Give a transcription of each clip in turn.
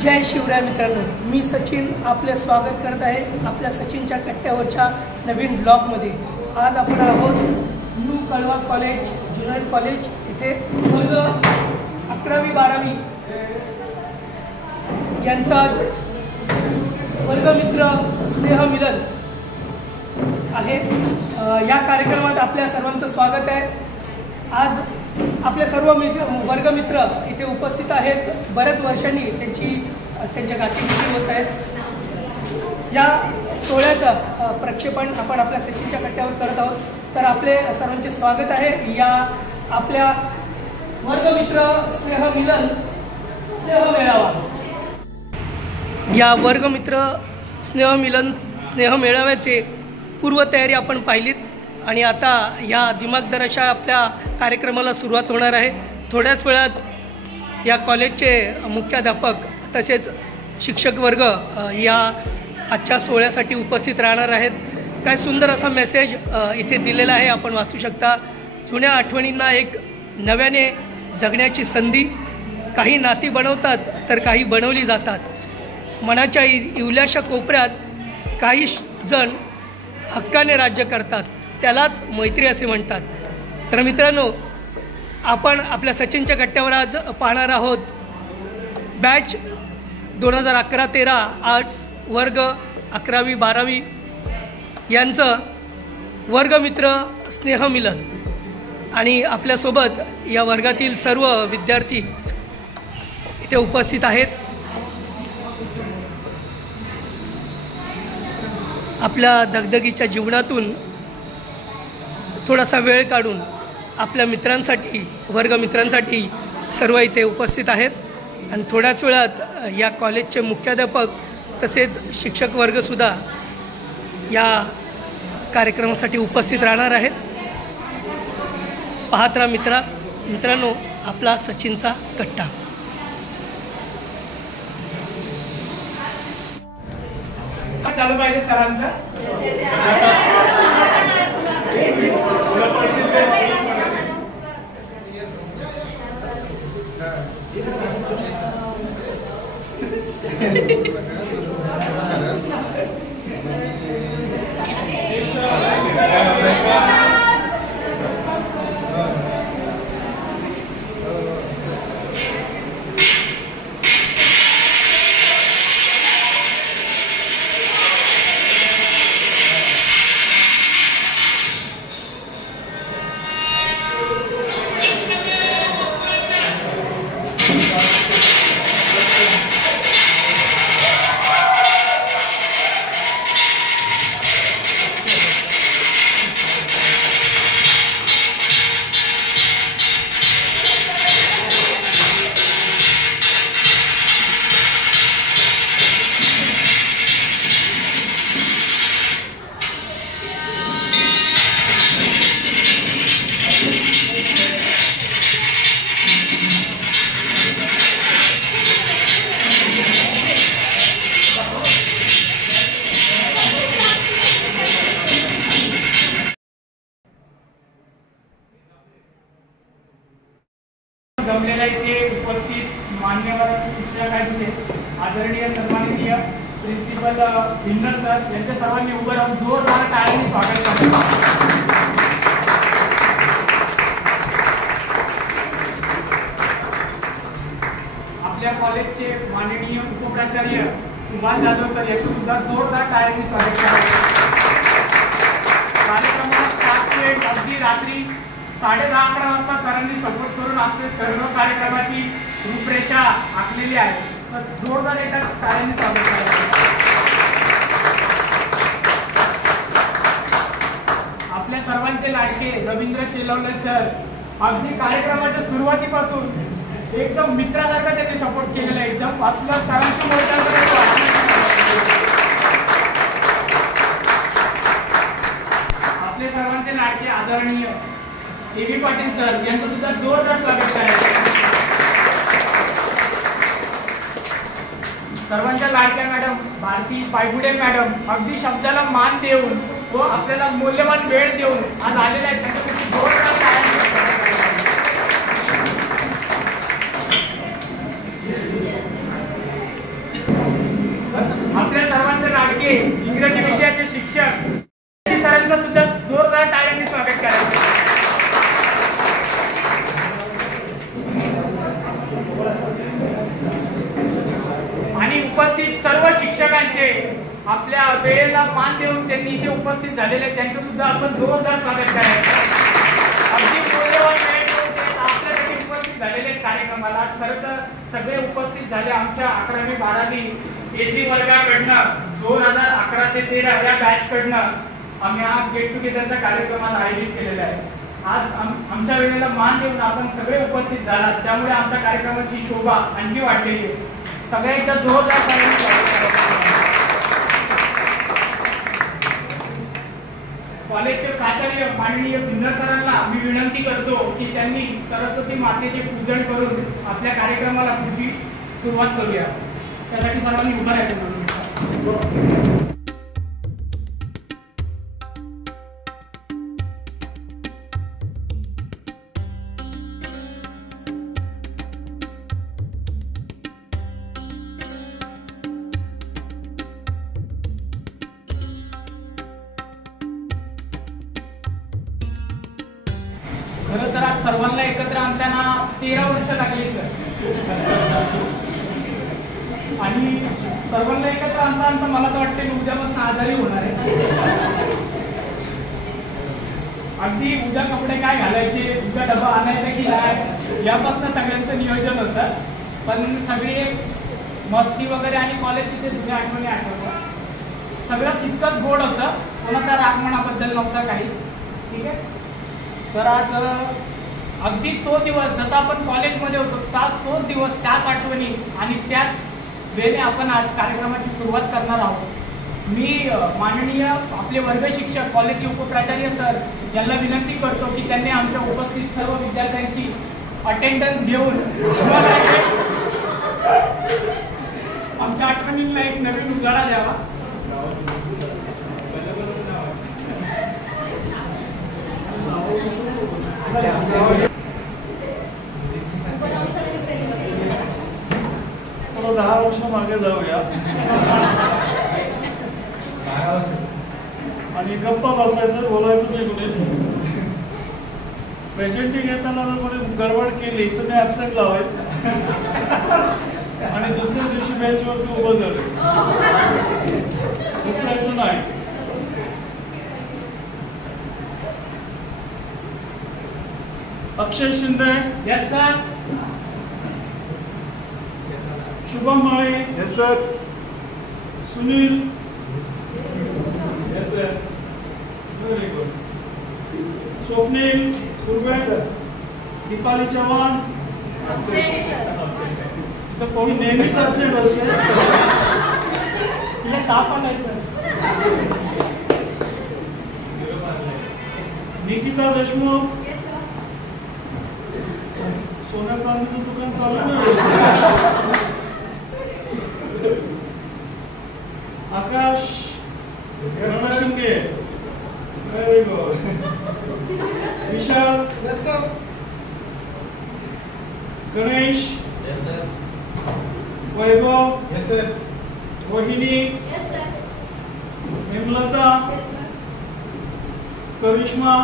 जय शिवराय मित्रांनो, मी सचिन आपले स्वागत करत आहे आपल्या सचिनच्या कट्ट्यावरच्या नवीन ब्लॉगमध्ये। आज आपण आहोत न्यू कळवा कॉलेज ज्युनियर कॉलेज इथे वर्ग 11वी-12वी यांचा वर्गमित्र स्नेहमिलन आहे। या कार्यक्रमात आपल्या सर्वांचं स्वागत आहे। आज आपले सर्व वर्गमित्र इथे उपस्थित आहेत। बऱ्याच वर्षांनी त्यांच्या गाठीभेटी होत आहेत। या सोहळ्याचं प्रक्षेपण आपण आपल्या सचिनच्या कट्ट्यावर करत आहोत। तर आपले सर्वांचे स्वागत आहे या आपल्या वर्गमित्र स्नेहमिलन स्नेहमेळावा। या वर्गमित्र स्नेहमेळाव्याचे पूर्वतयारी आपण पाहिलीत आणि आता या दिमागदार अशा आपल्या कार्यक्रमाला सुरुवात होणार आहे। थोड्याच वेळात या कॉलेजचे मुख्याध्यापक तसेच शिक्षक वर्ग या आजच्या सोहळ्यासाठी उपस्थित राहणार आहेत। काय सुंदर असा मेसेज इथे दिलेला आहे, आपण वाचू शकता। जुन्या आठवणींना एक नव्याने जगण्याची संधी, काही नाती बनवतात तर काही बनवली जातात। मनाच्या इवल्याशा कोपऱ्यात काही जण हक्काने राज्य करतात, त्यालाच मैत्री असे म्हणतात। तर मित्रांनो, आपण आपल्या सचिनच्या कट्ट्यावर आज पाहणार आहोत बॅच 2011-13 आर्ट्स वर्ग 11वी-12वी यांचं वर्गमित्र स्नेहमिलन। आणि आपल्यासोबत या वर्गातील सर्व विद्यार्थी इथे उपस्थित आहेत। आपल्या दगदगीच्या जीवनातून थोडासा वेळ काढून आपल्या मित्रांसाठी वर्गमित्रांसाठी सर्व इथे उपस्थित आहेत। आणि थोड्याच वेळात या कॉलेजचे मुख्याध्यापक तसेच शिक्षक वर्गसुद्धा या कार्यक्रमासाठी उपस्थित राहणार आहेत। पाहत राहा मित्रांनो आपला सचिनचा कट्टा। चालू पाहिजे सरांचं। जमलेल्या इथे उपस्थित मान्यवर शिक्षक आहेत, आदरणीय सन्माननीय प्रिन्सिपल भिन्नर सर यांच्या सर्वांनी उभं राहून जोरदार टाळ्यांनी स्वागत करावे। आपल्या कॉलेजचे माननीय उपप्राचार्य सुभाष जाधव सर यांचं सुद्धा जोरदार टाळ्यांनी स्वागत करावे। कार्यक्रमात 7 वेळ अगदी रात्री 10:30-11 वाजता सरांनी सपोर्ट करून आपले सर्व कार्यक्रमाची रूपरेषा आखलेली आहे। जोरदार एका टाळ्यांनी स्वागत करावे। आपल्या सर्वांचे लाडके रवींद्र शेलवले सर अगदी कार्यक्रमाच्या सुरुवातीपासून एकदम मित्रासारखा त्यांनी सपोर्ट केलेला आहे। एकदम आपल्या सरांची आपले सर्वांचे लाडके आदरणीय ए.व्ही. पाटील सर यांचं सुद्धा जोरदार स्वागत करायचं। सर्वांच्या लाडक्या मॅडम भारती पायगुडे मॅडम अगदी शब्दाला मान देऊन व आपल्याला मूल्यवान वेळ देऊन आज आलेल्या आहेत। म्हणून त्यांनी इथे उपस्थित झालेले आहेत, त्यांचं सुद्धा आपण जोरदार स्वागत करायचं. अगदी मूल्यवान वेळ देऊन ते आपल्यासाठी उपस्थित झालेले आहेत कार्यक्रमाला. खरं तर सगळे उपस्थित झाले आमच्या 11वी 12वी एजी वर्गाकडनं 2011 ते 13 या बॅचकडनं आम्ही हा गेट टुगेदरचा कार्यक्रमाला आयोजित केलेला आहे. आज आमच्या वेळेला मान देऊन आपण सगळे उपस्थित झालात, त्यामुळे आमच्या कार्यक्रमाची शोभा आणखी वाढलेली आहे. सगळ्यांचा जोरदार कॉलेजचे प्राचार्य माननीय भिंदर सरांना मी विनंती करतो की त्यांनी सरस्वती मातेचे पूजन करून आपल्या कार्यक्रमाला पुढची सुरुवात करूया. त्यासाठी सर्वांनी उभं राहायचं. खरं तर आज सर्वांना एकत्र आणताना 13 वर्ष लागली सर, आणि सर्वांना एकत्र आणता मला तर वाटतं की उद्यापासून आजारी होणार आहे. अगदी उद्या कपडे काय घालायचे, उद्या डबा आणायचा की नाही यापासून सगळ्यांचं नियोजन होतं. पण सगळे मस्ती वगैरे आणि कॉलेज तिथे जुन्या आठवणी आठवतात. सगळं तितकंच गोड होतं, कोणाचा रागमनाबद्दल नव्हता काही. ठीक आहे. तर आज अगदी तो दिवस जसा आपण कॉलेजमध्ये होतो तोच दिवस, त्याच आठवणी आणि त्याच वेळेने आपण आज कार्यक्रमाची सुरुवात करणार आहोत. मी माननीय आपले वर्ग शिक्षक कॉलेजचे उपप्राचार्य सर यांना विनंती करतो की त्यांनी आमच्या उपस्थित सर्व विद्यार्थ्यांची अटेंडन्स घेऊन आमच्या आठवणींना एक नवीन उजाळा द्यावा. थोडं 10 वर्ष मागे जाऊया आणि गप्पा बसायचं, बोलायचं नाही कुठेच. प्रेझेंटिंग येताना जर कोणी गडबड केली तर मी ॲब्सेंट लावेल आणि दुसऱ्या दिवशी बेंचवरती उभं करेल, विसरायचं नाही. Akshay Shinde, yes sir. Shubham Male, yes sir. Sunil, yes sir. Very good. Swapnil Kurve, Deepali Chavan, कोणी नेहमीच ॲब्सेंट असते, तिला ताप आलाय सर. निकिता देशमुख, सोन्या चांदीचं दुकान चालू नाही. आकाश रणशिंगे, व्हेरी गुड. विशाल, गणेश, वैभव, रोहिणी, हेमलता, करिश्मा,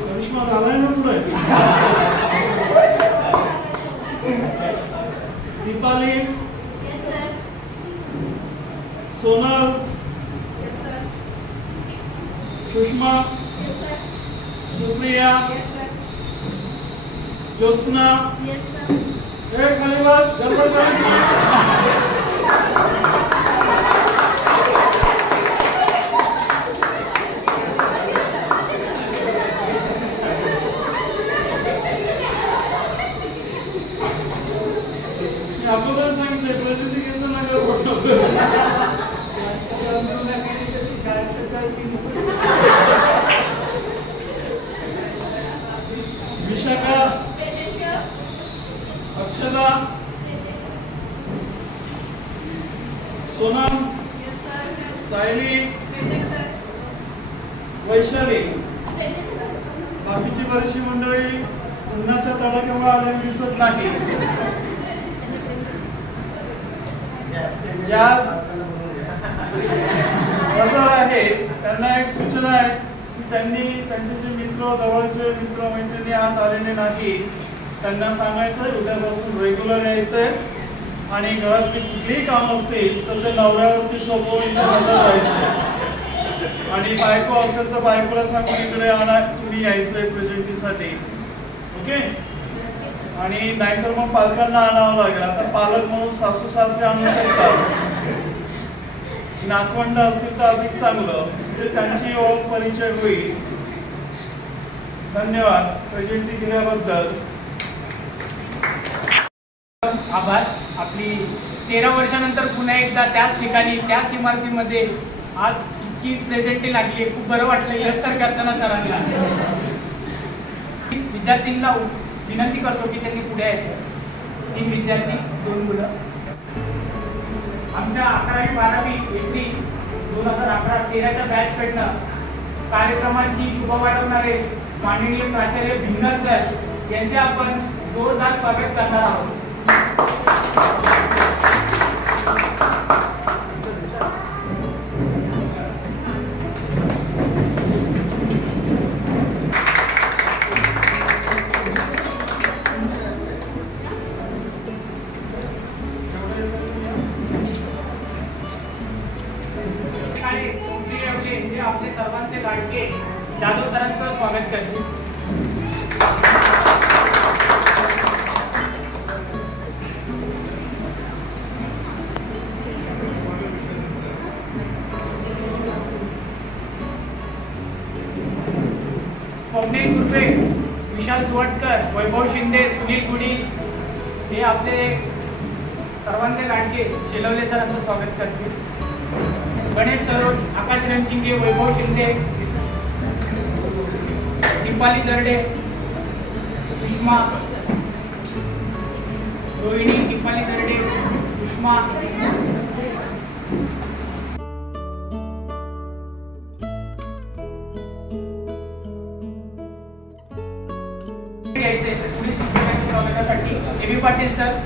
करिश्मा झालाय ना पुढे, दीपाली, सोनल, सुषमा, सुप्रिया, ज्योत्स्ना, खाली बस, गडबड करायची. अगोदर सांगितले प्रेझेंटेशन विशाखा, अक्षदा, सोनम, सायली, वैशाली. बाकीची बरीचशी मंडळी उन्हाच्या तडाख्यामुळे आलेली दिसत नाही. ज्या हजर आहेत त्यांना एक सूचना आहे की त्यांनी त्यांचे जे मित्र, जवळचे मित्र मैत्रिणी आज आलेले नाही त्यांना सांगायचं उद्यापासून रेग्युलर यायचंय आणि घरातली कुठलीही कामं असतील तर ते नवऱ्यावरती सोपवून इथे हजर राहायचे आणि बायको असेल तर बायकोला सांगून इकडे आणा, तुम्ही यायचंय प्रेझेंटीसाठी. ओके. आणि नाहीतर मग पालकांना आणावं लागेल. आता पालक म्हणून सासू सासरे आणू शकतात, नातवंड असतील तर अधिक चांगलं, म्हणजे त्यांची ओळख परिचय होईल. धन्यवाद प्रेझेंटी दिल्याबद्दल. आभार. आपली 13 वर्षानंतर पुन्हा एकदा त्याच ठिकाणी त्याच इमारतीमध्ये आज इतकी प्रेझेंटी लागली. खूप बरं वाटलं यश तर करताना सरांना. विद्यार्थ्यांना विनंती करतो की त्यांनी पुढे यायचं. 3 विद्यार्थी 2 मुलं. आमच्या 11वी 12वी एप्रिल 2011-13च्या बॅचकडनं कार्यक्रमाची शुभ वाढवणारे माननीय प्राचार्य भिंगल सर यांचे आपण जोरदार स्वागत करणार आहोत. आपले सर्वांचे लाडके जाधव सरांचं स्वागत करते. स्वप्नील गुरवे, विशाल चुवटकर, वैभव शिंदे, सुनील गुडी हे आपले सर्वांचे लाडके शेलवले सरांचं स्वागत करते. गणेश सरोज, आकाश रणशिंगे, वैभव शिंदे, दीपाली दर्डे, सुषमा, रोहिणी, दीपाली दर्डे, सुषमा, स्वागतासाठी एबी पाटील सर,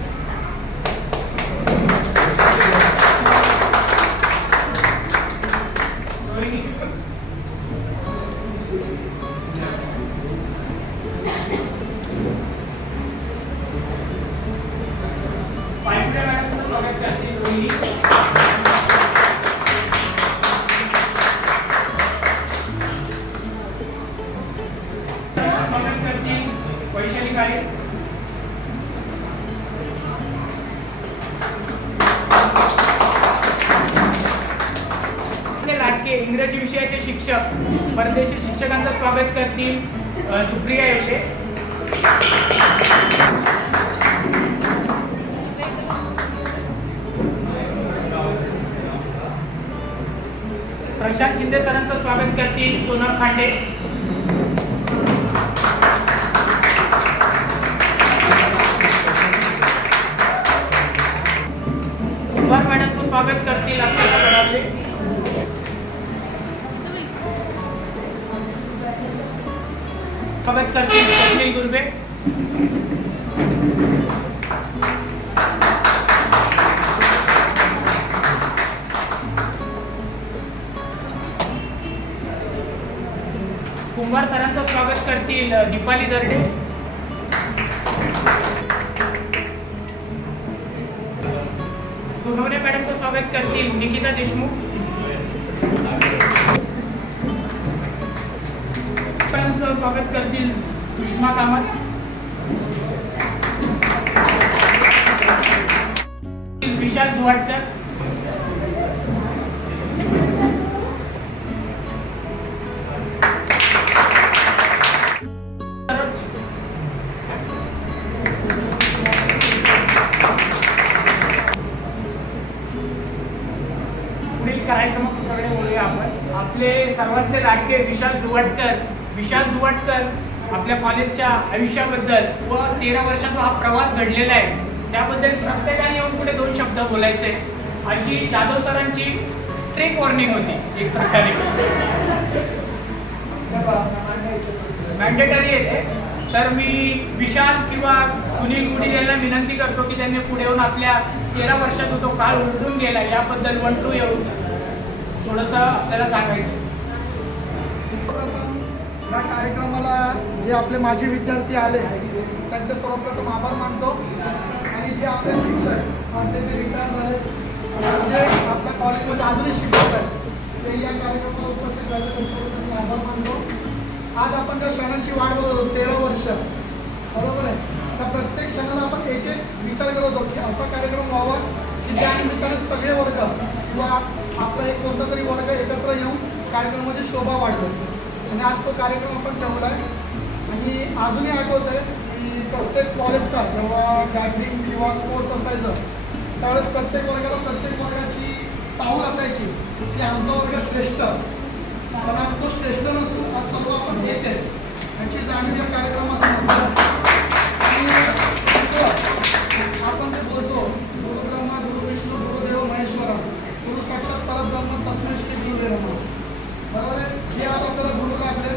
इंग्रजी विषयाचे शिक्षक परदेशी शिक्षकांचं स्वागत करतील सुप्रिया येवले. प्रशांत शिंदे सरांचं स्वागत करतील सोनल खांडे. कुमार मॅडमचं स्वागत करतील आपल्याला कळवले. स्वागत करतील स्वप्नील गुरवे. कुंभार सरांचं स्वागत करतील दीपाली दर्डे. सोनवणे मॅडमचं स्वागत करतील निकिता देशमुख. स्वागत करतील सुषमा कामत. विशाल चुवटकर. पुढील कार्यक्रमाकडे बोलूया आपण. आपले सर्वांचे लाडके विशाल चुवटकर आपल्या कॉलेजच्या आयुष्याबद्दल व 13 वर्षाचा हा प्रवास घडलेला आहे त्याबद्दल प्रत्येकाने येऊन पुढे 2 शब्द बोलायचे अशी जाधव सरांची स्ट्रिक्ट वॉर्निंग होती. एक प्रकारे मॅन्डेटरी येते. तर मी विशाल किंवा सुनील गुडी यांना विनंती करतो की त्यांनी पुढे येऊन आपल्या 13 वर्षाचा तो काळ उलटून गेला याबद्दल 1-2 येऊन थोडंसं आपल्याला सांगायचं. या कार्यक्रमाला जे आपले माजी विद्यार्थी आले त्यांचे सर्वप्रथम आभार मानतो आणि जे आपले शिक्षक आपले जे रिटायर झाले जे आपल्या कॉलेजमध्ये अजूनही शिक्षक आहेत ते या कार्यक्रमाला उपस्थित झाले त्यांच्याबद्दल मी आभार मानतो. आज आपण त्या क्षणांची वाट बघत होतो 13 वर्ष, बरोबर आहे. त्या प्रत्येक क्षणाला आपण एक एक विचार करत होतो की असा कार्यक्रम व्हावा की त्या निमित्ताने सगळे वर्ग किंवा आपला एक कोणता तरी वर्ग एकत्र येऊन कार्यक्रमाची शोभा वाढतो. आणि आज तो कार्यक्रम आपण ठेवला आहे. आणि अजूनही आठवत आहे की प्रत्येक कॉलेजचा जेव्हा गॅदरिंग किंवा स्पोर्ट्स असायचं त्यावेळेस प्रत्येक वर्गाची चाहूल असायची की आमचा वर्ग श्रेष्ठ. पण आज तो श्रेष्ठ नसतो, आज सर्व आपण एक आहे याची जाणीव या कार्यक्रमात आणि आपण जे बोलतो गुरु ब्रह्मा गुरु विष्णू गुरुदेव महेश्वरा गुरु साक्षात परब्रह्म तस्मै श्री गुरुदेव नमः. बरोबर आहे. हे आज आपल्याला गुरु लागले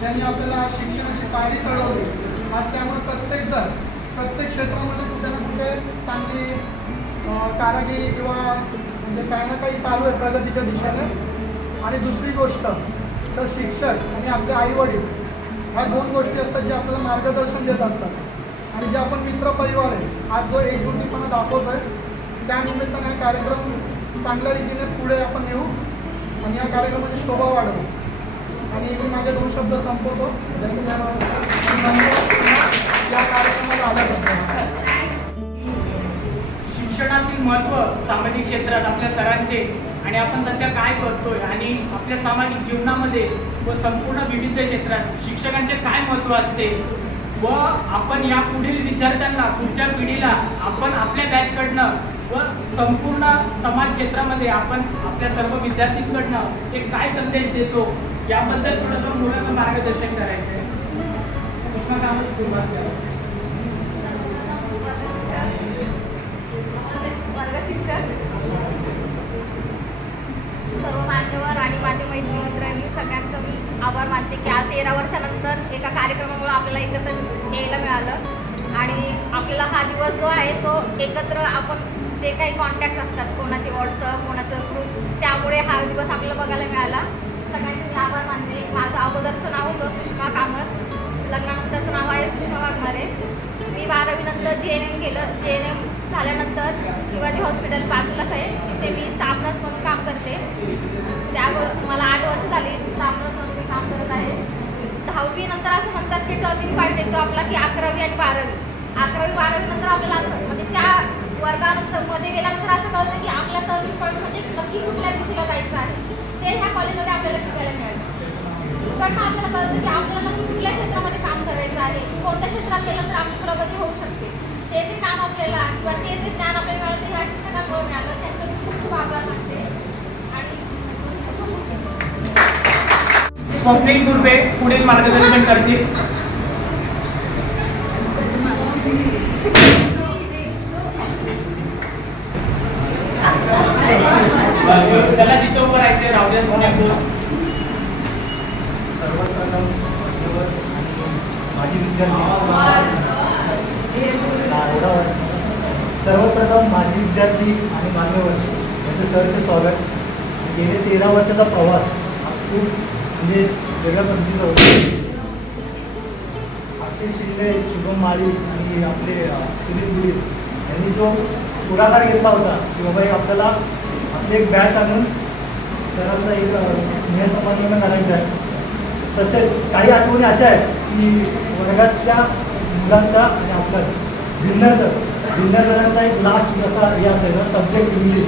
ज्यांनी आपल्याला शिक्षणाची पायरी चढवली. आज त्यामुळे प्रत्येक क्षेत्रामध्ये कुठे ना कुठे चांगली कारागिरी किंवा म्हणजे काही ना काही चालू आहे प्रगतीच्या दिशेने. आणि दुसरी गोष्ट तर शिक्षक आणि आपले आईवडील ह्या 2 गोष्टी असतात जे आपल्याला मार्गदर्शन देत असतात. आणि जे आपण मित्रपरिवार आहे आज जो एकजुटीपणा दाखवतो आहे त्यानिमित्ताने हा कार्यक्रम चांगल्या रीतीने पुढे आपण नेऊ आणि या कार्यक्रमाची शोभा वाढवू. आणि मी माझे 2 शब्द संपवतो. या कार्यक्रमाला आल्याबद्दल शिक्षणातील महत्त्व सामाजिक क्षेत्रात आपल्या सरांचे आणि आपण सध्या काय करतोय आणि आपल्या सामाजिक जीवनामध्ये व संपूर्ण विविध क्षेत्रात शिक्षकांचे काय महत्त्व असते व आपण या पुढील विद्यार्थ्यांना पुढच्या पिढीला आपण आपल्या बॅचकडनं व संपूर्ण समाज क्षेत्रामध्ये आपण आपल्या सर्व विद्यार्थ्यांकडनं एक काय संदेश देतो याबद्दल थोडंसं मुलाचं मार्गदर्शन करायचं आहे. सुषमाताई सुरुवात करा. वर्गशिक्षक सर्व मान्यवर आणि माझे मैत्री मित्रांनी सगळ्यांचं मी आभार मानते की आज 13 वर्षानंतर एका कार्यक्रमामुळे आपल्याला एकत्र यायला मिळालं. आणि आपल्याला हा दिवस जो आहे तो एकत्र आपण जे काही कॉन्टॅक्ट असतात कोणाचे व्हॉट्सअप कोणाचं ग्रुप त्यामुळे हा दिवस आपल्याला बघायला मिळाला. सगळ्यांचे मी आभार मानते. माझं अगोदरचं नाव होतं सुषमा कामत, लग्नानंतरचं नाव आहे सुषमा वाघमारे. मी 12वी नंतर JNM केलं. JNM झाल्यानंतर शिवाजी हॉस्पिटल बाजूलाच आहे तिथे मी स्टाफ नर्स म्हणून काम करते. मला 8 वर्ष झाली स्टाफ नर्स म्हणून मी काम करत आहे. 10वी नंतर असं म्हणतात की टर्निंग पॉईंट येतो आपला की 11वी आणि 12वी. 11वी 12वी नंतर आपल्याला असं म्हणजे त्या वर्गामध्ये गेल्यानंतर असं कळतं की आपल्या टर्निंग पॉईंट म्हणजे नक्की कुठल्या दिशेला जायचं आहे ते ह्या कॉलेजमध्ये आपल्याला शिकायला मिळालं. कारण आपल्याला कळतं की आपल्याला नक्की कुठल्या क्षेत्रामध्ये काम करायचं आहे, कोणत्या क्षेत्रात केलं तर आपली प्रगती होऊ शकते. ते जे काम आपल्याला किंवा ते जे ज्ञान आपल्याला मिळालं ह्या शिक्षकांमुळे मिळालं त्यांचं मी खूप खूप आभार मानते. आणि स्वप्नील गुरबे पुढील मार्गदर्शन करतील. त्याला जिथे उभं राहायचे राहुल सोन्यापूर. सर्वप्रथम माजी विद्यार्थी आणि मान्यवर यांचं सरचे स्वागत. गेले 13 वर्षाचा प्रवास हा खूप म्हणजे वेगळ्या पद्धतीचा होता. अक्षय शिंदे, शुभम माळी आणि आपले सुनील गुडी यांनी जो पुढाकार घेतला होता की बाबा आपल्याला आपली एक बॅच आणून सरांचा एक स्नेहसंपादन करायचं आहे. तसेच काही आठवणी अशा आहेत की वर्गातल्या मुलांचा आणि आपला भिन्नजणांचा एक लास्ट जसा हे असायचा सब्जेक्ट इंग्लिश.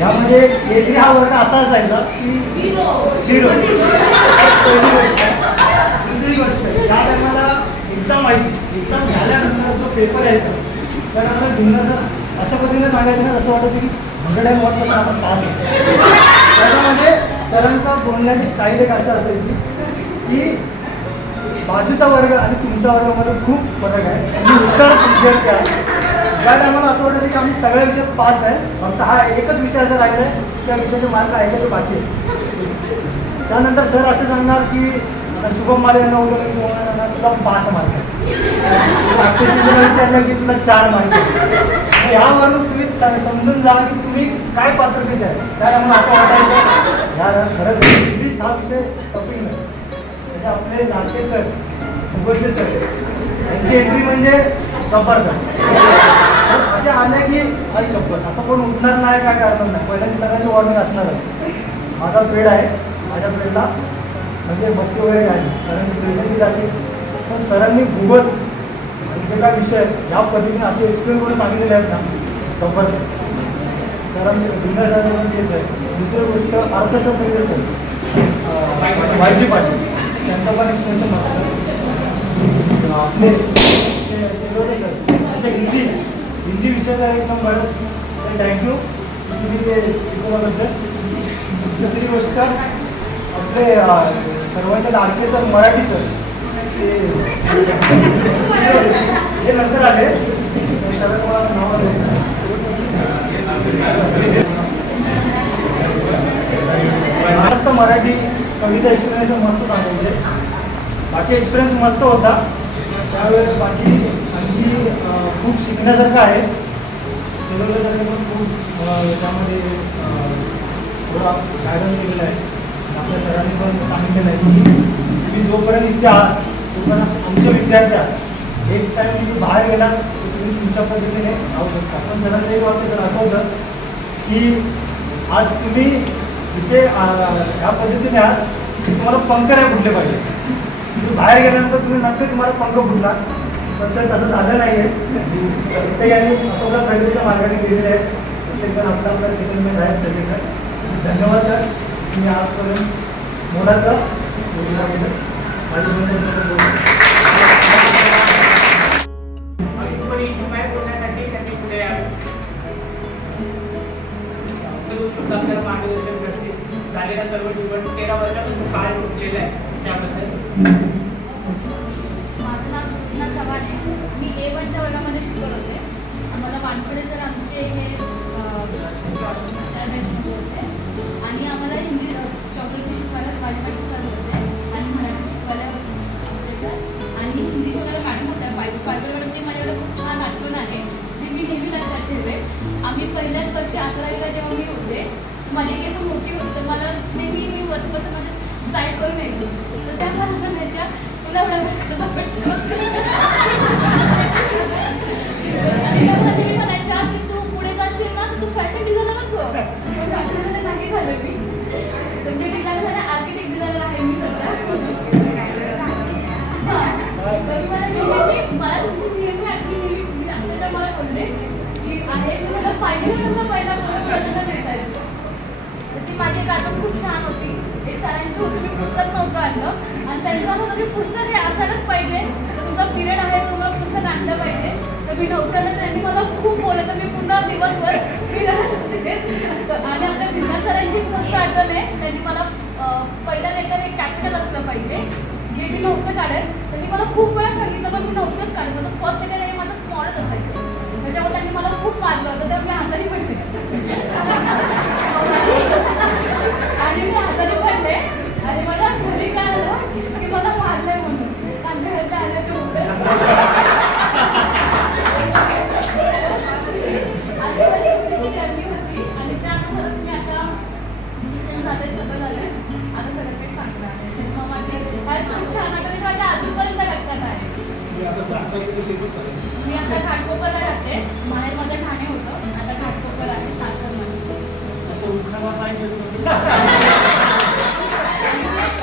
यामध्ये A3 हा वर्ग असा असायचा की 0. दुसरी गोष्ट या टायमाला एक्झाम व्हायची. एक्झाम झाल्यानंतर जो पेपर यायचा तर आम्हाला भिन्नजण अशा पद्धतीने सांगायचं ना असं वाटायचं की भगड्या मोठ कसं आपण पास असायचं. त्याच्यामध्ये सरांचा बोलण्याची स्टाईल एक असं असायची की बाजूचा वर्ग आणि तुमच्या वर्गामध्ये खूप फरक आहे. आणि हुशार विद्यार्थी आहे. ज्या टायमाला असं वाटतं की आम्ही सगळ्या विषयात पास आहे, फक्त हा एकच विषय असा राहिला आहे त्या विषयाचे मार्क ऐकायचे बाकी आहे. त्यानंतर सर असे सांगणार की आता शुभम माले यांना उलट तुला 5 मार्क आहे, अक्षय शिंदेला विचारलं की तुला 4 मार्क आहे. यावरून तुम्ही समजून जा की तुम्ही काय पात्रतेचे आहे. त्या टायमाला असं वाटायचं यार खरंच इंग्लिश हा विषय टॉपिक नाही. म्हणजे आपले लाडके सर, उगवते सर यांची एंट्री म्हणजे जबरदस्त. असे आले की आई शपथ असं कोण उठणार नाही काय करणार नाही. पहिल्यांदा सगळ्यांची वॉर्निंग असणार आहे. माझा पिरियड आहे, माझ्या पिरियडला म्हणजे मस्ती वगैरे नाही, कारण की प्रेझेंटली जाते. पण सरांनी भूगोल आणि जे काय विषय आहेत ह्या पद्धतीने असे एक्सप्लेन करून सांगितलेले आहेत ना, जबरदस्त. सरांनी भिन्न सरांनी केस आहे. दुसरी गोष्ट अर्थशास्त्र केस आहे, वायजी पाटील त्यांचं पण एक्सप्लेनेशन मस्त. आपले शिकवले सर त्यांच्या हिंदी विषयाचा एकदम बरंच तर थँक्यू तुम्ही ते शिकवल्याबद्दल. दुसरी गोष्ट आपले सर्वांच्या लाडके सर मराठी सर ते नंतर आले सगळं मला नाव मस्त मराठी कविता एक्सप्लेनेशन मस्त सांगायचे. बाकी एक्सपिरियन्स मस्त होता त्यावेळेस. बाकी आणखी खूप शिकण्यासारखं आहे. शिकवण्यासारखं पण खूप त्यामध्ये थोडा गायडन्स केलेला आहे. आपल्या सरांनी पण सांगितलेलं आहे की तुम्ही जोपर्यंत इथे आहात तोपर्यंत आमचे विद्यार्थी आहात. एक टाईम तुम्ही बाहेर गेलात तर तुम्ही तुमच्या पद्धतीने राहू शकता. पण सरांचं एक वाक्य जर आठवतं की आज तुम्ही इथे ह्या पद्धतीने आहात की तुम्हाला पंख नाही फुटले पाहिजे. तुम्ही बाहेर गेल्यानंतर तुम्ही नक्की तुम्हाला पंख फुटला. पण सर तसं झालं नाही आहे. प्रत्येकाने आपापल्या प्रगतीच्या मार्गाने गेलेले आहेत. प्रत्येकजण आपला आपला सेटलमेंट आहे सगळीकडे. धन्यवाद सर, तुम्ही आजपर्यंत मोलाचं योजना केलं. माझी बोलण्यासाठी त्यांनी पुढे आपल्याला मार्गदर्शन करते. झालेल्या सर्व जीवन 13 वर्षापासून काळ घेतलेला आहे त्याबद्दल. माझं नाव कृष्णा चव्हाण आहे. मी A1च्या वर्गामध्ये शिकवत होते. आम्हाला वानखडे सर आमचे हे बोलते आणि आम्हाला हिंदी जॉग्रफी शिकवायला माझे पाटील सर होते आणि मराठी शिकवायला होते सर आणि हिंदी शिकवायला मॅडम होत्या. बायबल मॅडमची माझ्याकडे खूप छान आठवण आहे ती मी नेहमी लक्षात ठेवते. आम्ही पहिल्याच वर्षी 11वीला जेव्हा मी होते माझी केस मोठी होती तर मला नेहमी मी वरपासून माझं स्टाईल करून यायची. तर त्या मला म्हणायच्या तुला एवढा वेळ कसा भेटतो आणि त्यासाठी मी म्हणायच्या की तू पुढे जाशील ना तू फॅशन डिझायनरच हो. फॅशन डिझायनर नाही झालं मी. तर मी डिझायनर झाले, आर्किटेक्ट डिझायनर आहे मी सध्या. हां तर मी मला नेहमी मला तुमची नेहमी ॲक्टिव्ह मी आपल्याला मला बोलले की आहे मी मला पाहिजे पहिला प्रयत्न भेटायचं. तर ती माझी एक आठवण खूप छान होती. एक सरांची होती मी पुस्तक नव्हतं आणलं आणि त्यांचं होतं की पुस्तक हे असायलाच पाहिजे. तर तुमचा पिरियड आहे तर तुम्हाला पुस्तक आणलं पाहिजे. तर मी नव्हतं आणलं त्यांनी मला खूप बोललं तर मी पुन्हा दिवसभर पिरियड आणि आपल्या भिन्ना सरांची मस्त आठवण आहे. त्यांनी मला पहिल्या लेखन एक कॅपिटल असलं पाहिजे जे मी नव्हतं काढत. त्यांनी मला खूप वेळा सांगितलं पण मी नव्हतंच काढत. माझं फर्स्ट लेखन हे माझं स्मॉलच असायचं. त्याच्यामुळे त्यांनी मला खूप मारलं होतं तेव्हा मी आजारी पडले आणि मी आजारी पडले आणि मला घरी काय आलं की मला मारलंय म्हणून आमच्या घरचं आलं ते उठलं. अशी माझी छोटीशी गर्मी होती आणि त्यानुसारच मी आता शिक्षण झालंय सगळं झालंय. आता सगळं काही चांगलं आहे. मग माझे खूप छान आता मी माझ्या अजूनपर्यंत लक्षात आहे. मी आता घाटकोपरला राहते. माहेर माझं ठाणे होतं, आता घाटकोपर आहे सासरमध्ये.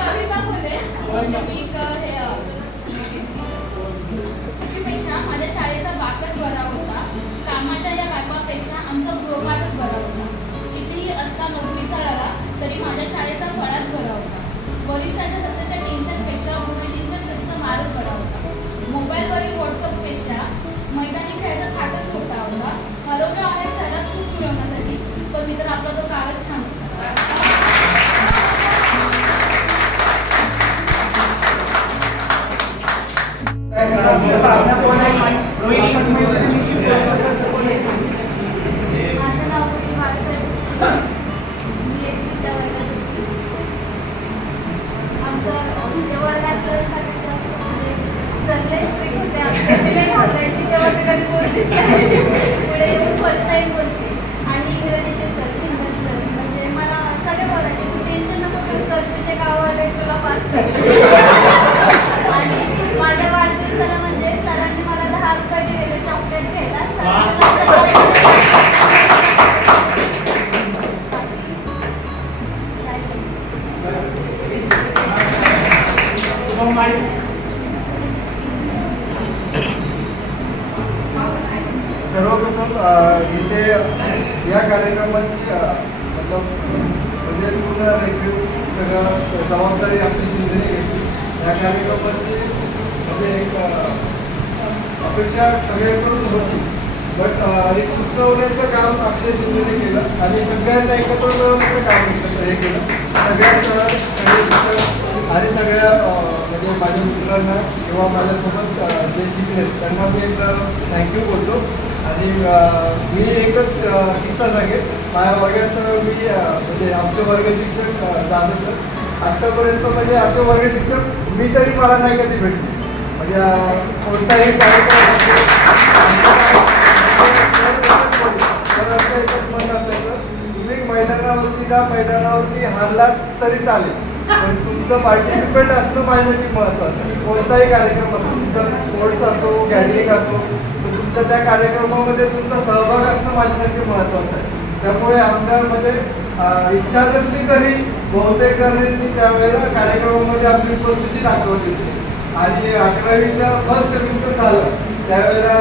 कविता बोले म्हणजे मी पेक्षा माझ्या शाळेचा बाकच बरा होता. कामाच्या या व्यापापेक्षा आमचा गृहपाठच बरा होता. कितीही असला नोकरीचा लढा तरी माझ्या शाळेचा फळाच बरा होता. वरिष्ठांच्या सध्याच्या टेन्शनपेक्षा गुरुजींच्या कधीचा मारच बरा होता. मोबाईलवरील व्हॉट्सअपपेक्षा मैदानी खेळाचा थाटच मोठा होता. हरवलं आहे शहरात सुख मिळवण्यासाठी पण मी तर आपला तो काळच छान होता. माझं नाव मी एकटीच्या वर्गात होती. आमच्या वर्गात सगळ्यात जास्त म्हणजे सगळे स्ट्रिक होते. आमच्या घाबरायची तेव्हा मी कधी बोलतेच नाही. पुढे येऊन फर्स्ट टाईम बोलते आणि इंग्रजीचे सर सिंगल सर म्हणजे मला सगळे बोलायचे तू टेन्शन नको घेऊ सर तुझे गावाला तुला पास करेल. आणि माझ्या वाढदिवसाला म्हणजे सरांनी मला 10 रुपये दिलेले सर्वप्रथम इथे या कार्यक्रमाची मतलब म्हणजे पूर्ण रेग्यू सगळं जबाबदारी आमची शिंदेने घेतली. या कार्यक्रमाची म्हणजे एक अपेक्षा सगळ्यांकडून होती, बट एक सुचवण्याचं काम अक्षय शिंदेने केलं आणि सगळ्यांना एकत्र मिळवण्याचं काम हे केलं. सगळ्या सर सगळे शिक्षक आणि सगळ्या म्हणजे माझ्या मित्रांना किंवा माझ्यासोबत जे शिकले त्यांना मी एकदा थँक्यू बोलतो. आणि मी एकच किस्सा सांगेन. माझ्या वर्गात मी म्हणजे आमचे वर्ग शिक्षक जाधव सर आत्तापर्यंत म्हणजे असं वर्ग शिक्षक मी तरी मला नाही कधी भेटले. म्हणजे कोणताही कार्यक्रम मत असायचं तुम्ही मैदानावरती जा, मैदानावरती हारलात तरी चालेल, पण तुमचं पार्टिसिपेट असणं माझ्यासाठी महत्त्वाचं आहे. कोणताही कार्यक्रम असो, तुमचा स्पोर्ट्स असो, गॅदरिंग असो, तुमचा त्या कार्यक्रमामध्ये तुमचा सहभाग असणं माझ्यासाठी महत्त्वाचं आहे. त्यामुळे आमच्यामध्ये इच्छा नसली तरी बहुतेक जणांनी त्यावेळेला कार्यक्रमामध्ये आपली उपस्थिती दाखवली होती. आणि 11वीच्या फर्स्ट सेमिस्टर झालं त्यावेळेला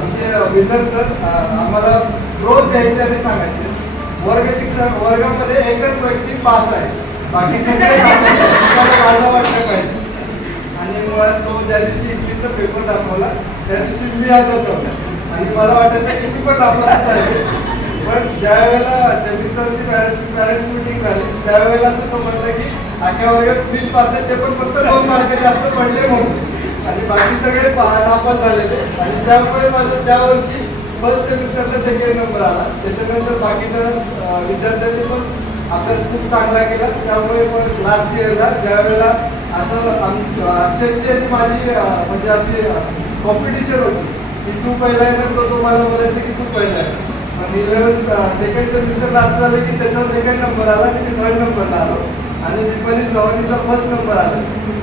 आमचे विनर सर आम्हाला रोज यायचे आणि सांगायचे वर्गामध्ये एकच व्यक्ती पास आहे, बाकी सगळे माझा वाटलं पाहिजे. आणि मुळात तो ज्या दिवशी इंग्लिशचा पेपर दाखवला त्या दिवशी मी आज होतो आणि मला वाटायचं की मी पण नापास आहे. पण ज्या वेळेला सेमिस्टरची पॅरेंट्स मिटिंग झाली त्यावेळेला असं समजलं की अख्या वर्गात 20 पास आहेत, ते पण फक्त 2 मार्क जास्त पडले म्हणून आणि बाकी सगळे नापास झालेले. आणि त्यामुळे माझं त्या वर्षी फर्स्ट सेमिस्टरला 2nd नंबर आला. त्याच्यानंतर बाकीच्या विद्यार्थ्यांनी पण अभ्यास खूप चांगला केला. त्यामुळे पण लास्ट इयरला ज्या वेळेला असं अक्षयची आणि माझी म्हणजे अशी कॉम्पिटिशन होती की तू पहिला आहे तर तो मला बोलायचं की तू पहिला आहे. आणि 2nd सेमिस्टरला असं झालं की त्याचा 2nd नंबर आला आणि मी 3rd नंबरला आलो आणि दीपाली चव्हाणीचा 1st नंबर आला.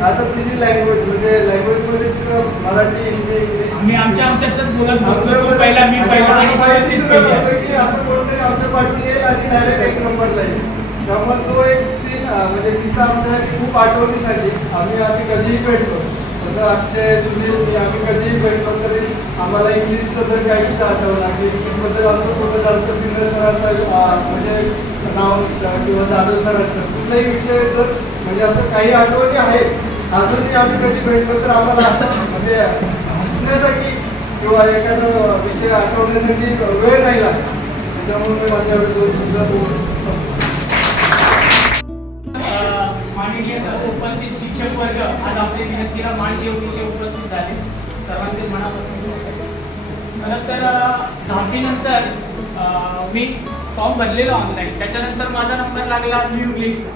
आता तिची लँग्वेज म्हणजे लँग्वेजमध्ये तिथं मराठी, हिंदी, इंग्लिश आम्ही आमच्यातच बोलत बसलो, पहिला मी पहिला आणि माहितीच नव्हतं की असं कोणतरी आमच्या पाठी येईल आणि डायरेक्ट 1 नंबरला येईल. त्यामुळे तो एक सीन म्हणजे किस्सा आमच्यासाठी खूप आठवणीसाठी. आम्ही कधीही भेटलो, जसं अक्षय, सुनील आम्ही कधीही भेटलो तरी आम्हाला इंग्लिशचं जर काही विषय आठवला की इंग्लिशबद्दल आमचं कुठं झालं बिंदर सरांचं म्हणजे नाव किंवा जाधव सरांचं कुठलाही विषय जर म्हणजे असं काही आठवणी आहेत अजूनही आम्ही कधी भेटलो तर आम्हाला असं म्हणजे हसण्यासाठी किंवा एखादा विषय आठवण्यासाठी वेळ नाही लागला. त्याच्यामुळे मी माझ्याकडे 2 शब्द बोलू शकतो. माननीय सर्व उपस्थित शिक्षक वर्ग, आज आपल्या विनंतीला मान देऊन इथे उपस्थित झाले, सर्वांचे मनापासून खरं तर 10वी नंतर मी फॉर्म भरलेला ऑनलाईन. त्याच्यानंतर माझा नंबर लागला न्यू इंग्लिशला.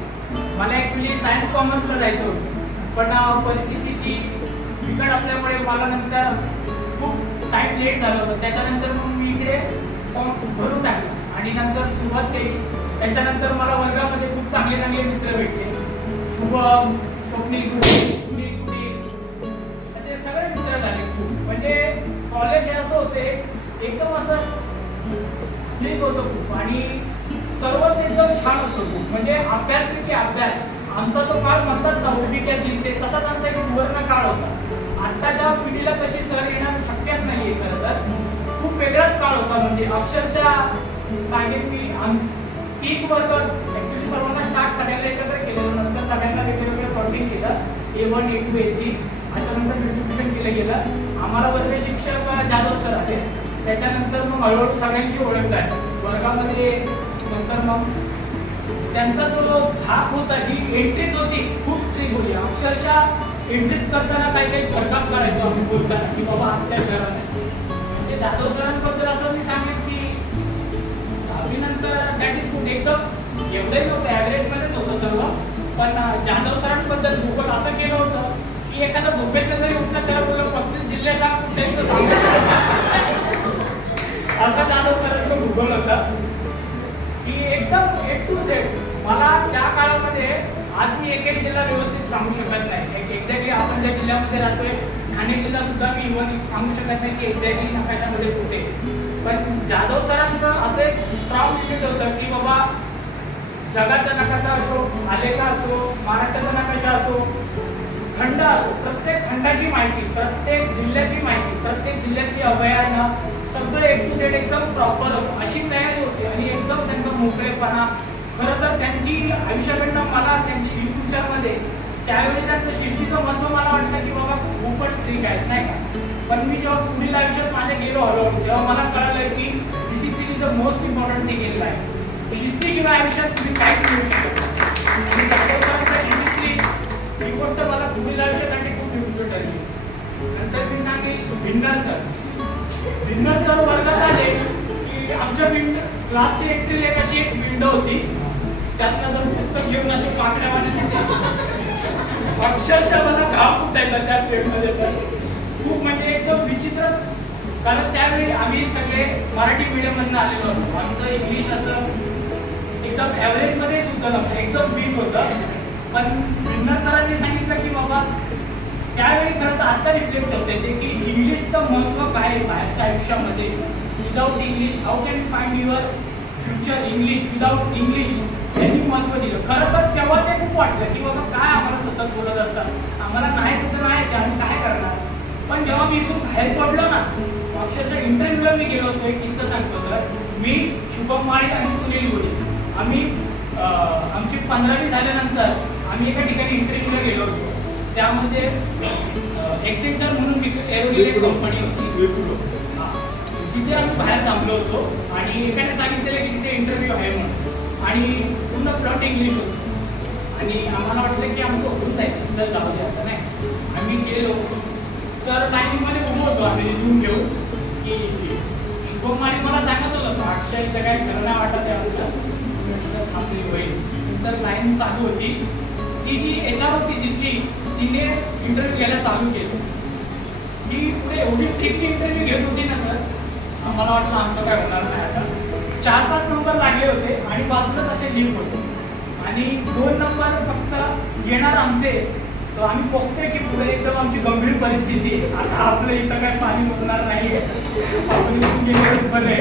मला ॲक्च्युली सायन्स कॉमर्सला जायचं होतं, पण परिस्थितीची बिकट असल्यामुळे मला नंतर खूप टाईम लेट झालं होतं. त्याच्यानंतर मग मी इकडे फॉर्म भरून टाकला आणि नंतर सुरुवात केली. त्याच्यानंतर मला वर्गामध्ये खूप चांगले चांगले मित्र भेटले. शुभम, स्वप्नील, असे सगळे मित्र झाले खूप. म्हणजे कॉलेज हे असं होते एकदम असं ठीक होतं खूप आणि सर्वच एकदम छान होतं खूप. म्हणजे अभ्यासपैकी अभ्यास. आमचा तो काळ म्हणतात ना उभी त्या दिसते तसाच आमचा एक सुवर्ण काळ होता. आत्ताच्या पिढीला तशी सर येणं शक्यच नाहीये. खरं तर खूप वेगळाच काळ होता. म्हणजे अक्षरशः सांगेन मी 3 वर्ग ऍक्च्युली सर्वांना स्टार्ट सगळ्यांना एकत्र केलेलं, नंतर सगळ्यांना वेगवेगळं सॉर्टिंग केलं. A1, A2, A3 असं नंतर डिस्ट्रीब्युशन केलं गेलं. आम्हाला वर्ग शिक्षक जाधव सर आहेत. त्याच्यानंतर मग हळूहळू सगळ्यांची ओळख झाली वर्गामध्ये. नंतर मग त्यांचा जो धाक होता जी एंट्रीज होती खूप स्ट्रिक्ट होती. अक्षरशः एंट्रीज करताना काही काही थरकाप करायचो आम्ही बोलताना की बाबा आज काय करा नाही. म्हणजे जाधव सरांबद्दल असं मी सांगेन की 10वी नंतर दॅट इज गुड. एकदम एवढंही नव्हतं, ॲव्हरेजमध्येच होतं सर्व. पण जाधव सरांबद्दल भूगोल असं केलं होतं की एखादा झोपेत जरी उठला त्याला बोललं 35 जिल्हे सांग असा जाधव सरांचा भूगोल होता की एकदम A to Z. मला त्या काळामध्ये आज मी एक जिल्हा व्यवस्थित सांगू शकत नाही. एक्झॅक्टली आपण ज्या जिल्ह्यामध्ये राहतोय ठाणे जिल्हा सुद्धा मी इव्हन सांगू शकत नाही की एक्झॅक्टली नकाशामध्ये कुठे. पण जाधव सरांचं असं एक स्ट्रॉंग युनिट होतं की बाबा जगाचा नकाशा असो, आलेखा असो, महाराष्ट्राचा नकाशा असो, खंड असो, प्रत्येक खंडाची माहिती, प्रत्येक जिल्ह्याची माहिती, प्रत्येक जिल्ह्यातली अभयारण्य सगळं A to Z एकदम प्रॉपर होतं. अशी तयारी होती आणि एकदम त्यांचा मोकळेपणा. खरं तर त्यांची आयुष्याकडनं मला त्यांची इन फ्युचरमध्ये त्यावेळी त्यांचं शिस्तीचं महत्त्व मला वाटतं की बाबा खूपच ट्रिक आहेत नाही का. पण मी जेव्हा पुढील आयुष्यात माझ्या गेलो हळूहळू तेव्हा मला कळलं की discipline is the most important thing in life. शिस्तीशिवाय आयुष्यात तुम्ही काहीच मिळू शकत नाही. डिसिप्लिन ही गोष्ट मला पुढील आयुष्यासाठी खूप उपयुक्त ठरली. नंतर मी सांगेन भिन्नर सर वर्गात आले की आमच्या क्लासची एंट्री एक अशी एक विंडो होती. त्यातनं जर पुस्तक घेऊन असे पाकड्या वाजत होते. अक्षरशः मला घाम फुटायचा त्या पिरियडमध्ये सर. खूप म्हणजे एकदम विचित्र. कारण त्यावेळी आम्ही सगळे मराठी मीडियममधून आलेलो होतो. आमचं इंग्लिश असं एकदम ॲव्हरेजमध्ये सुद्धा नव्हतं, एकदम वीक होतं. पण भिन्नर सरांनी सांगितलं की बाबा त्यावेळी खरं तर आता रिफ्लेक्ट होते ते की इंग्लिशचं महत्त्व काय आहे बाहेरच्या आयुष्यामध्ये. Without English how can you find your future. English without English यांनी महत्त्व दिलं. खरं तर तेव्हा ते खूप वाटलं की बाबा काय आम्हाला सतत बोलत असतात, आम्हाला नाही तिथं नाही ते आम्ही काय करणार. पण जेव्हा मी इथून बाहेर पडलो ना, अक्षरशः इंटरव्ह्यूला मी गेलो होतो. एक किस्सा सांगतो सर. मी शुभम माळी आणि सुनील गोडे आम्ही आमची 15वी झाल्यानंतर आम्ही एका ठिकाणी इंटरव्ह्यूला गेलो होतो. त्यामध्ये एक्सेंचर म्हणून एरोलिक कंपनी होती. तिथे आम्ही बाहेर थांबलो होतो आणि एकाने सांगितलेलं की तिथे इंटरव्ह्यू आहे म्हणून आणि पूर्ण फ्लंट इंग्लिश होतं. आणि आम्हाला वाटलं की आमचं होऊन जाईल, जर जाऊ दे आता नाही. आम्ही गेलो तर लाईनीमध्ये उभं होतो आम्ही रिझ्यूम घेऊन की शुभम माळी मला सांगत होतं अक्षय इथं काय खरं नाही वाटत आहे आपली होईल. तर लाईन चालू होती. ती जी HR होती तिथली तिने इंटरव्ह्यू घ्यायला चालू केलं. ती पुढे एवढी स्ट्रिक्टली इंटरव्ह्यू घेत होती ना सर, आम्हाला वाटलं आमचं काय होणार नाही आता. 4-5 नंबर लागले होते आणि बाजूलाच असे लिंक होते आणि 2 नंबर फक्त येणार आमचे. तर आम्ही बघतोय की पुढे एकदम आमची गंभीर परिस्थिती आहे. आता आपलं इथं काय पाणी होणार नाही आहे, आपण गेले बरे.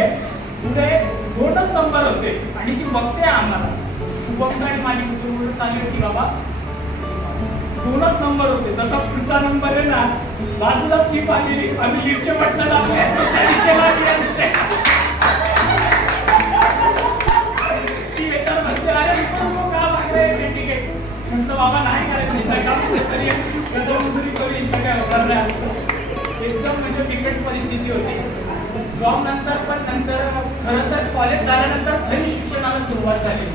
पुढे 2च नंबर होते आणि ती बघते आम्हाला. शुभमचा आणि माझी कुठे चालू आहे की बाबा 2च नंबर होते. जसा पुढचा नंबर आहे ना बाजूला ती पाहिली. आम्ही लिफ्टचे बटन लावले त्या दिशेला ती HR म्हणते अरे का मागले तिकीट. म्हटलं बाबा नाही करायचं काम तरी गदमजुरी करू इथं काय होणार नाही. एकदम म्हणजे बिकट परिस्थिती होती. जॉब नंतर पण नंतर खरं तर कॉलेज झाल्यानंतर घरी शिक्षणाला सुरुवात झाली.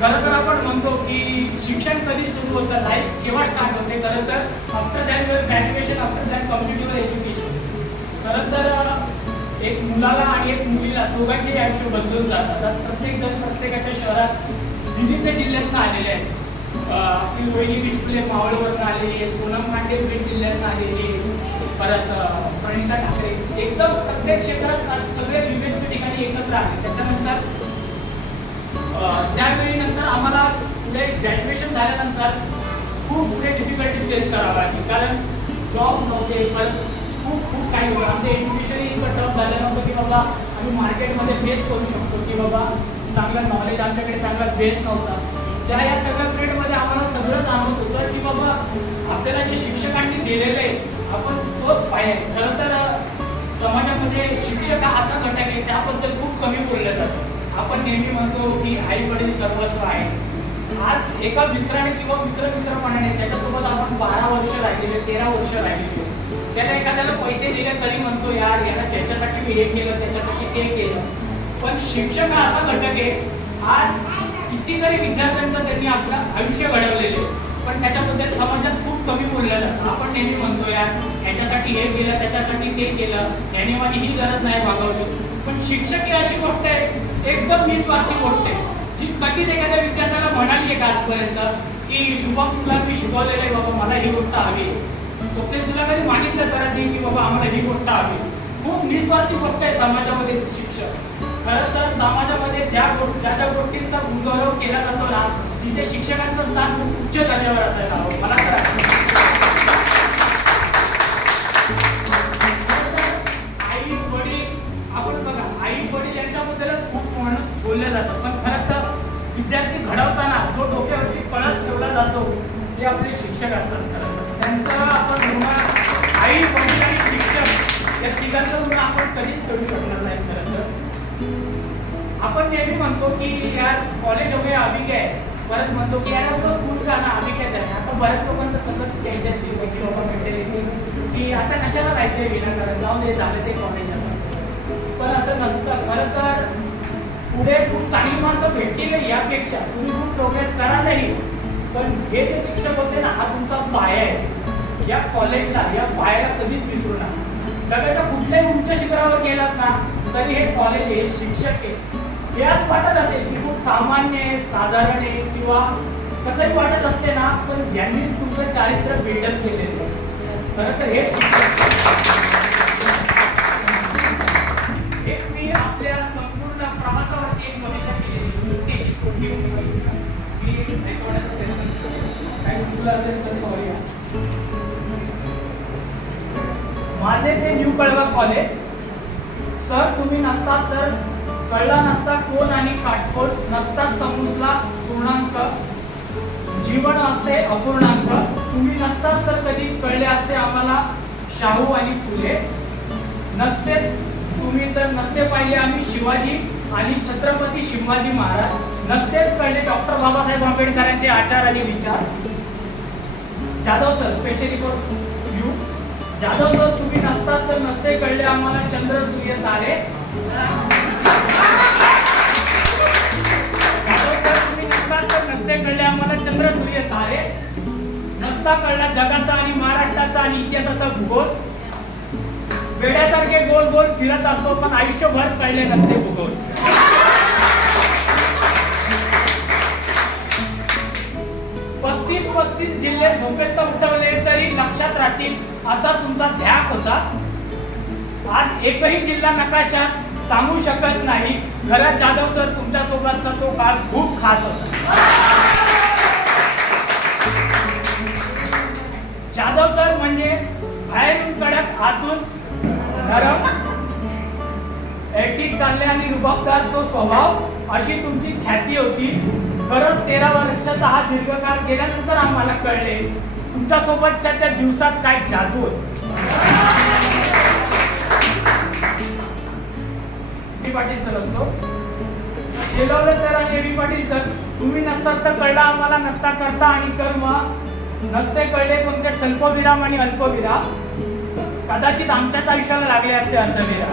खरं तर आपण म्हणतो की शिक्षण कधी सुरू होतं, लाईफ केव्हा स्टार्ट होते. खरं तर after that your graduation, after that competitive education. खरं तर एक मुलाला आणि एक मुलीला दोघांचे आयुष्य बदलून जातात. प्रत्येक जण प्रत्येकाच्या शहरात विविध जिल्ह्यातून आलेले आहेत. आपली रोहिणी बिचकुले मावळवरून आलेली आहे, सोनम कांडे बीड जिल्ह्यातून आलेली आहे, परत प्रणिता ठाकरे. एकदम प्रत्येक क्षेत्रात सगळे विविध ठिकाणी एकत्र आले. त्याच्यानंतर त्यावेळी नंतर आम्हाला पुढे ग्रॅज्युएशन झाल्यानंतर खूप पुढे डिफिकल्टीज फेस करावं लागली. कारण जॉब नव्हते, परत खूप काही होतं. आमचं एज्युकेशनही इतकं टफ झालं नव्हतं की बाबा आम्ही मार्केटमध्ये फेस करू शकतो की बाबा चांगलं नॉलेज, आमच्याकडे चांगला बेस नव्हता. या सगळ्या पिरियडमध्ये आम्हाला सगळं जाणवत होतं की बाबा आपल्याला जे शिक्षकांनी दिलेलं आहे आपण तोच पाहिजे. खरं तर समाजामध्ये शिक्षक हा असा घटक आहे त्याबद्दल खूप कमी बोललं जातं. आपण नेहमी म्हणतो की आई वडील सर्वस्व आहे. आज एका मित्राने किंवा मित्रपणाने त्याच्यासोबत आपण 12 वर्ष राहिलेले, 13 वर्ष राहिलेले, त्याला एखाद्याला पैसे दिले तरी म्हणतो यार याला ज्याच्यासाठी मी हे केलं त्याच्यासाठी ते केलं. पण शिक्षक हा असा घटक आहे आज कितीतरी विद्यार्थ्यांचं त्यांनी आपलं आयुष्य घडवलेले, पण त्याच्याबद्दल समाजात खूप कमी बोललं जातं. आपण नेहमी म्हणतो यार ह्याच्यासाठी हे केलं त्याच्यासाठी ते केलं, याने माझी ही गरज नाही भागवली. पण शिक्षक ही अशी गोष्ट आहे एकदम निस्वार्थी गोष्ट आहे जी कधीच एखाद्या विद्यार्थ्याला म्हणाली आहे का आजपर्यंत की शुभम तुला मी शिकवलेलं आहे बाबा मला ही गोष्ट हवी. स्वप्नेश तुला कधी मागितलं सरांनी की बाबा आम्हाला ही गोष्ट हवी. खूप निस्वार्थी गोष्ट आहे समाजामध्ये शिक्षक. खरं तर समाजामध्ये ज्या गोष्टींचा गौरव केला जातो ना तिथे शिक्षकांचं स्थान खूप उच्च दर्जावर असायला हवं मला तर आई वडील आपण बघा आई वडील यांच्याबद्दलच खूप बोललं जातं. पण खरं तर विद्यार्थी घडवताना जो डोक्यावरती कळस ठेवला जातो ते आपले शिक्षक असतात. खरं तर मुलाचा ऋण आई वडील आणि शिक्षक या तिघांचं ऋण आपण कधीच फेडू शकणार नाही. खरं तर आपण नेहमी म्हणतो की यार कॉलेज वगैरे अभिज्ञ आहे, परत म्हणतो की यार आपलं स्कूल जाणं अभिज्ञच आहे. आता बऱ्याच लोकांचं कसं टेंडन्सी होती किंवा मेंटॅलिटी की आता कशाला जायचंय विनाकारण, जाऊन दे झालं ते कॉलेज असं. पण असं नसतं. खरं तर पुढे खूप चांगली माणसं भेटतील यापेक्षा तुम्ही खूप प्रोग्रेस करालही, पण हे जे शिक्षक होते ना हा तुमचा पाया आहे. या कॉलेजला या पायाला कधीच विसरू नका. जगाच्या कुठल्याही उंच शिखरावर गेलात ना तरी हे कॉलेज आहे, शिक्षक आहे, हे आज वाटत असेल की खूप सामान्य आहे, साधारण आहे किंवा कसंही वाटत असते ना, पण यांनीच तुमचं चारित्र्य बिल्डअप केलेलं आहे. खरं तर हे शिक्षक एक मी आपल्या संपूर्ण प्रवासावरती एक कविता केलेली काही चुकलं असेल तर सॉरी. माझे ते न्यू कळवा कॉलेज. सर तुम्ही नसतात तर कळला नसता कोण आणि काटकोट, नसतात समजला पूर्णांक, जीवन असते अपूर्णांक. तुम्ही नसतात तर कधी कळले असते आम्हाला शाहू आणि फुले. नसते तुम्ही तर नसते पाहिले आम्ही शिवाजी आणि छत्रपती शिवाजी महाराज. नसतेच कळले डॉक्टर बाबासाहेब आंबेडकरांचे आचार आणि विचार. Jadhav sir specially for you. Jadhav sir तुम्ही नसतात तर नसते कळले आम्हाला चंद्र सूर्य तारे. नसते कळले आम्हाला चंद्र सूर्य तारे. नसता कळला जगाचा आणि महाराष्ट्राचा आणि इतिहासाचा भूगोल. वेड्यासारखे गोल गोल फिरत असतो पण आयुष्यभर कळले नसते भूगोल. 35 जिल्हे झोपेत उठवले तरी लक्षात राहतील असा तुमचा ध्याक होता. आज एकही जिल्हा नकाशात सांगू शकत नाही. खरंच जाधव सर तुमच्या सोबतचा तो काळ खूप खास होता. जाधव सर म्हणजे बाहेरून कडक आतून नरम, एकटीक चालले आणि रुबाबदार तो स्वभाव, अशी तुमची ख्याती होती. खरंच 13 वर्षाचा हा दीर्घकाळ गेल्यानंतर आम्हाला कळले तुमच्या सोबतच्या त्या दिवसात काय जादू होती. पाटील सर असो, शेलवले सर आणि एबी पाटील सर तुम्ही नसतात तर कळला आम्हाला नसता करता आणि कर्म. नसते कळले कोणते स्वल्पविराम आणि अल्पविराम. कदाचित आमच्याच आयुष्याला लागले असते अर्धविराम.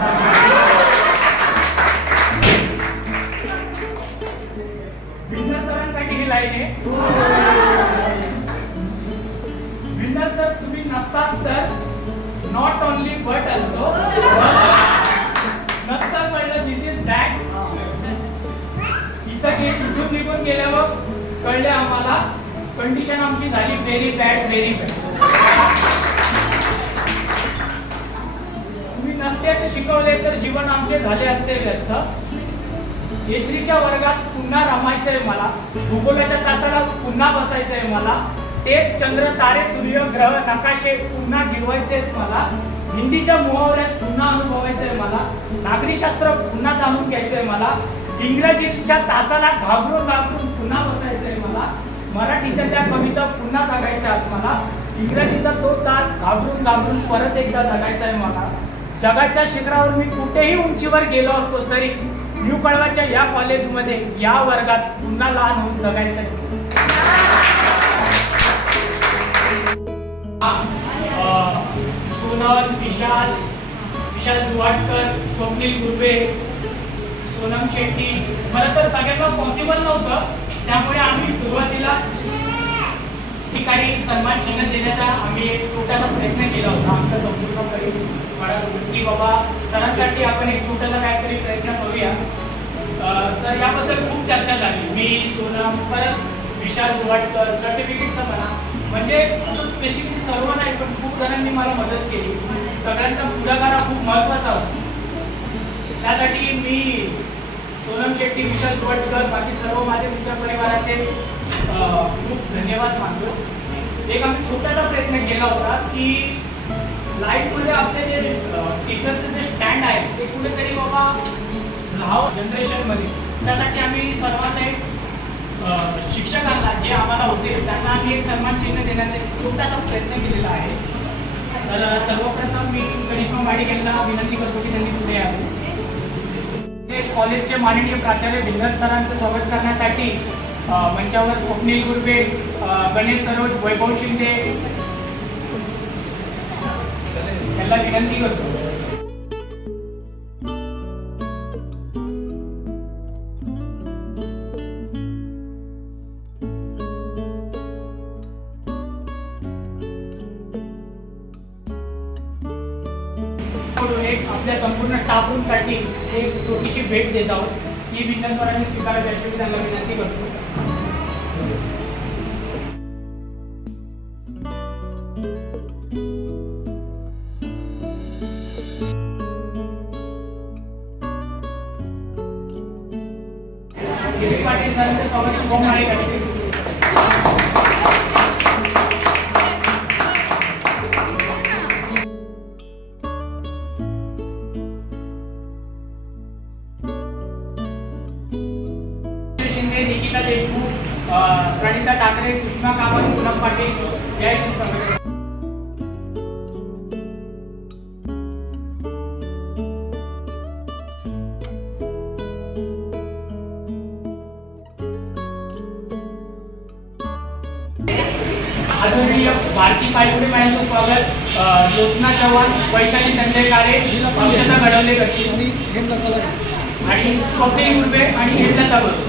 भिन्नर सरांसाठी ही लाईन आहे. भिन्नर सर तुम्ही नसतात तर नॉट ओनली बट ऑल्सो. नसता कळलं दिस इज दॅट. इथून निघून गेल्यावर कळले आम्हाला कंडिशन आमची झाली व्हेरी बॅड व्हेरी बॅड. तुम्ही नसते शिकवले तर जीवन आमचे झाले असते व्यर्थ. एत्रीच्या वर्गात पुन्हा रमायचंय मला, भूगोलाच्या तासाला पुन्हा बसायचंय मला. तेच चंद्र तारे सूर्य ग्रह नकाशे पुन्हा गिरवायचेत मला. हिंदीच्या मुहावऱ्यात पुन्हा अनुभवायचंय मला. नागरिकशास्त्र पुन्हा जाणून घ्यायचंय मला. इंग्रजीच्या तासाला घाबरून घाबरून पुन्हा बसायचंय मला. मराठीच्या त्या कविता पुन्हा जगायच्या मला. इंग्रजीचा तो तास घाबरून घाबरून परत एकदा जगायचा आहे मला. जगाच्या शिखरावर मी कुठेही उंचीवर गेलो असतो तरी न्यू कळवाच्या या कॉलेजमध्ये या वर्गात पुन्हा लहान होऊन जगायचं आहे. सोनल, विशाल जुवाटकर, स्वप्नील गुर्वे, सोनम शेट्टी, खरं तर सगळ्यांना पॉसिबल नव्हतं. त्यामुळे आम्ही सुरुवातीला काही सन्मान चिन्ह देण्याचा आम्ही एक छोटासा प्रयत्न केला होता. आमचा संपूर्ण परिवार की बाबा सरांसाठी आपण एक छोटासा काहीतरी प्रयत्न करूया. तर याबद्दल खूप चर्चा झाली. मी, सोनम, परत विशाल जुवाटकर, सर्टिफिकेटचं म्हणा, म्हणजे असं स्पेसिफिकली सर्व नाही पण खूप जणांनी मला मदत केली. सगळ्यांचा पुढाकार हा खूप महत्त्वाचा होता. त्यासाठी मी सोनम शेट्टी, विशाल जुवाटकर, बाकी सर्व माझे मित्रपरिवाराचे खूप धन्यवाद मानतो. एक आम्ही छोटासा प्रयत्न केला होता की लाईफमध्ये आपले जे टीचरचे जे स्टँड आहे ते कुठेतरी बाबा राहावं जनरेशनमध्ये. त्यासाठी आम्ही सर्वांना एक शिक्षकांना जे आम्हाला होते त्यांना आम्ही एक सन्मान चिन्ह देण्याचा एक छोटासा प्रयत्न केलेला आहे. तर सर्वप्रथम मी करिश्मा माडिक यांना विनंती करतो की त्यांनी पुढे यावे. हे कॉलेजचे माननीय प्राचार्य भिंगर सरांचं स्वागत करण्यासाठी मंचावर स्वप्नील गुरबे, गणेश सरोज, वैभव शिंदे यांना विनंती करतो. एक आपल्या संपूर्ण स्टाफ रूमसाठी एक छोटीशी भेट देत आहोत. ही भिंगर सरांनी स्वीकारावी याची त्यांना विनंती करतो. पाटील सरांचं स्वागत शुभम माळी करते. शिंदे, निकिता देशमुख, प्रणिता ठाकरे, सुषमा कामत, पूनम पाटील या आदरणीय भारती पायगुडे मॅडमचं स्वागत. योजना चव्हाण, वैशाली संजय काळे, औषधा घडवले करतील आणि स्वप्नील गुरबे आणि हेमलता बरोबर.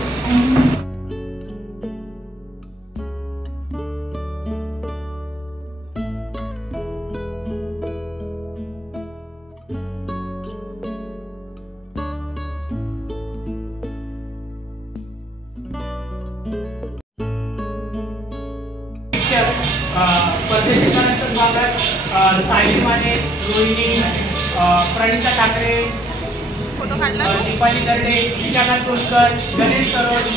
परदेशी सरांचं स्वागत. साहिल माने, रोहिणी, प्रणिता ठाकरे, दीपाली दर्डे, विशाखा चोलकर, गणेश सरोज,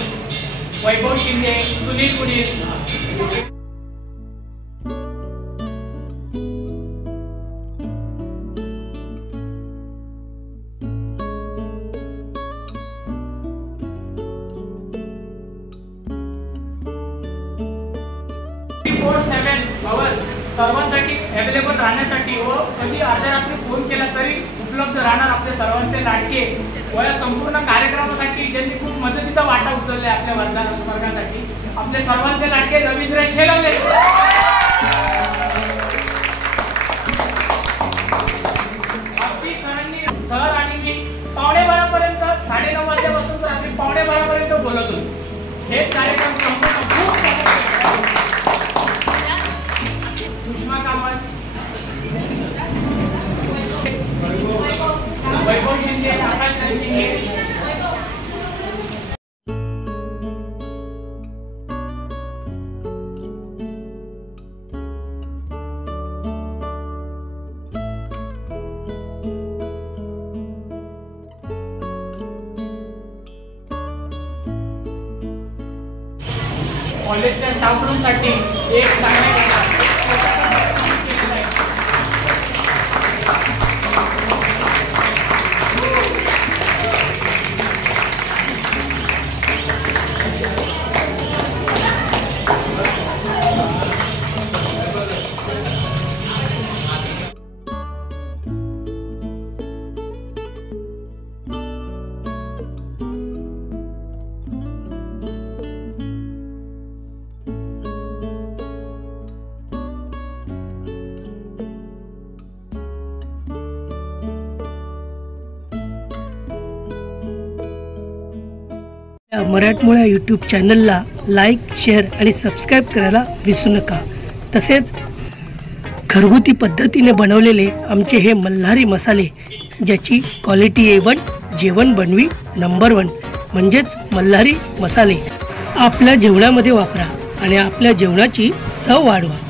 वैभव शिंदे, सुनील पुढील. सर्वांसाठी अवेलेबल राहण्यासाठी व कधी अर्ध्या रात्री फोन केला तरी उपलब्ध राहणार आपले सर्वांचे लाडके व या संपूर्ण कार्यक्रमासाठी ज्यांनी खूप मदतीचा वाटा उचलला आहे आपल्या वर्गासाठी आपले सर्वांचे लाडके रवींद्र शेलवले. आपली सरांनी सर आणि मी 11:15पर्यंत 9:30 वाजल्यापासून रात्री 11:15पर्यंत बोलत होतो. हे कार्यक्रम संपूर्ण खूप सुषमा कामत, वैभव शिंदे, आकाश शिंदे, कॉलेजच्या स्टाफ रूम साठी एक चांगला मराठमोळ्या यूट्यूब चॅनलला लाईक, शेअर आणि सबस्क्राईब करायला विसरू नका. तसेच घरगुती पद्धतीने बनवलेले आमचे हे मल्हारी मसाले ज्याची क्वालिटी A1 जेवण बनवी नंबर 1 म्हणजेच मल्हारी मसाले आपल्या जेवणामध्ये वापरा आणि आपल्या जेवणाची चव वाढवा.